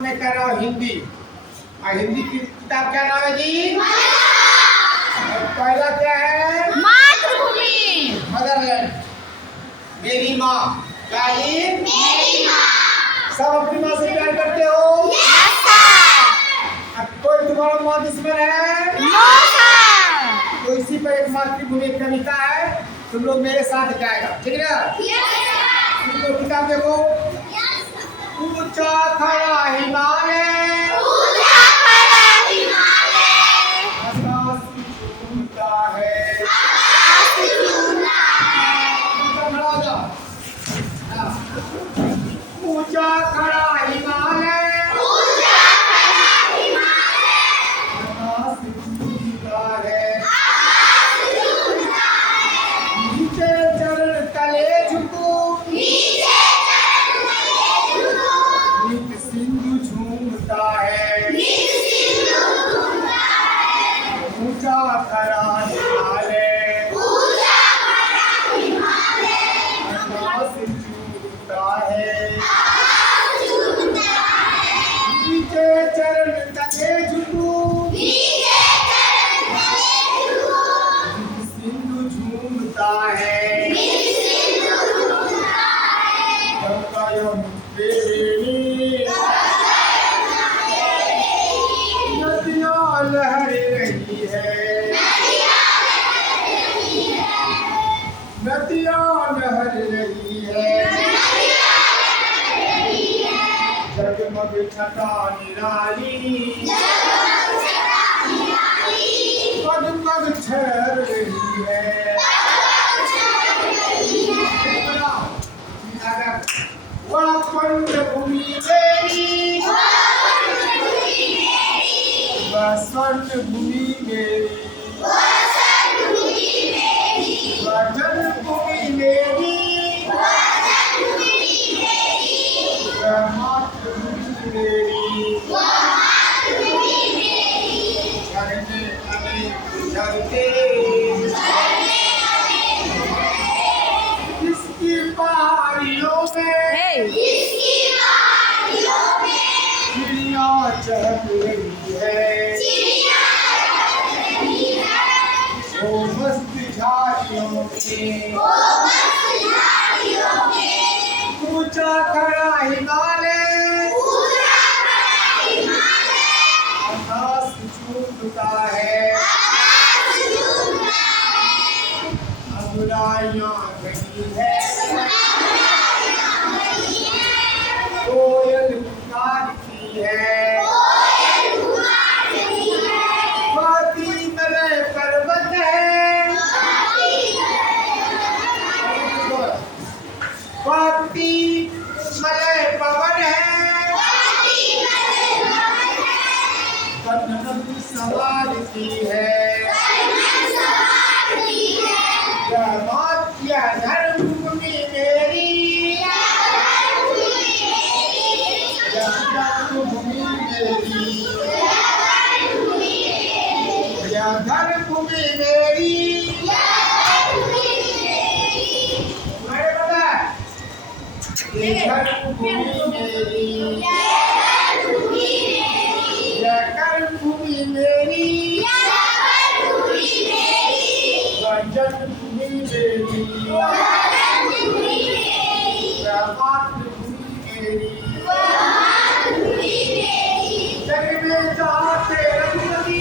मैं कह रहा हूँ हिंदी। हिंदी की किताब क्या नाम है जी? पहला क्या है? मातृभूमि, मदरलैंड। मेरी माँ। क्या जी? मेरी माँ। सब अपनी माँ से प्यार करते हो? Yes sir. अब कोई तुम्हारा माँ दुश्मन है? No sir. तो इसी पर एक मातृभूमि एक कविता है, तुम लोग मेरे साथ गाएगा, ठीक है ना? Yes sir. तुम लोग किताब देखो। ऊंचा खड़ा हिमालय, ऊंचा खड़ा हिमालय, आकाश झूमता है, आकाश झूमता है। ऊंचा खड़ा हो जाओ। ऊंचा खड़ा हिमालय, ऊंचा खड़ा हिमालय, आकाश झूमता है, आकाश झूमता है। नीचे चरण तले झुको, नीचे चरण तले झुको, नित सिंधु झूमता है, नित सिंधु झूमता है। ऊंचा खड़ा हिमालय, ऊंचा खड़ा हिमालय, आकाश झूमता है, आकाश झूमता है। नीचे चरण तले झुको, नीचे चरण तले झुको, नित सिंधु झूमता है, नित सिंधु झूमता है। गंगा यमुना बेनी, नदियाँ लहर रही है, नदियाँ लहर रही है, जगमग छटा निराली, पगमग छर रही है। वह पर्ण भूमि मेरी, वह स्वर्ण भूमि मेरी, वह जन्मभूमि मेरी, वह मातृभूमि मेरी। झरने अनेक झरते, इसकी पहाड़ियों में चिड़िया चहक रही है, वो मस्त झाड़ियों में। ऊंचा खड़ा हिमालय, आकाश झूमता है, अंगुराइयां बनी है, कोयल पुकारती है, स्वाति मलय पर्वत है, स्वाति मलय पवन है, कन्हन संवारती है, यह धर्मभूमि मेरी, यह जन्मभूमि मेरी, यह धर्मभूमि मेरी। तुम्हारे पता है? ये धर्मभूमि मेरी, यह कर्मभूमि मेरी, वह जन्मभूमि मेरी, वह मातृभूमि मेरी। जग में चाहते रघुपति,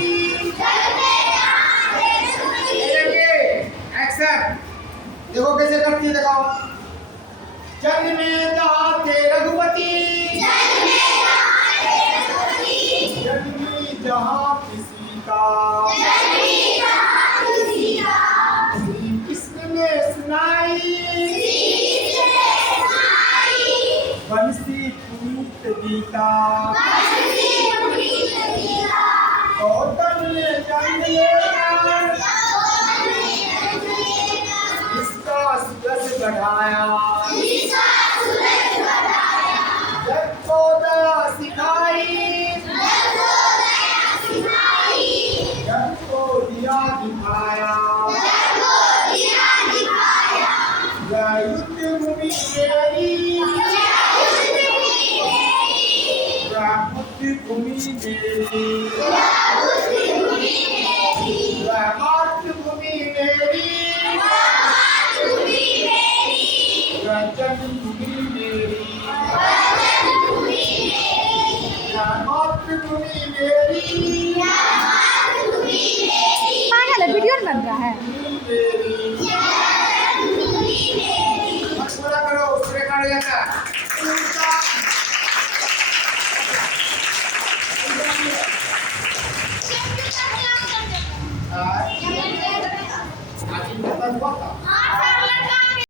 एक्शन देखो कैसे करती है, दिखाओ। जग में चाहते रघुपति, जग में जहाँ किसी का, श्री कृष्ण ने सुनाई, बंसी पुनीत गीता, गौतम ने जन्म लेकर इसका सूरज बढ़ाया, जग को दया सिखाई, जग को दिया दिखाया, यह युद्ध भूमि मेरी, मातृभूमि मेरी, मातृभूमि मेरी, मातृभूमि मेरी, मातृभूमि मेरी, जन्मभूमि मेरी, जन्मभूमि मेरी, मातृभूमि मेरी, मातृभूमि मेरी, पागल है, वीडियो बन रहा है। जन्मभूमि मेरी। पूरा करो उसमें कर जाता आज खत्म हुआ था।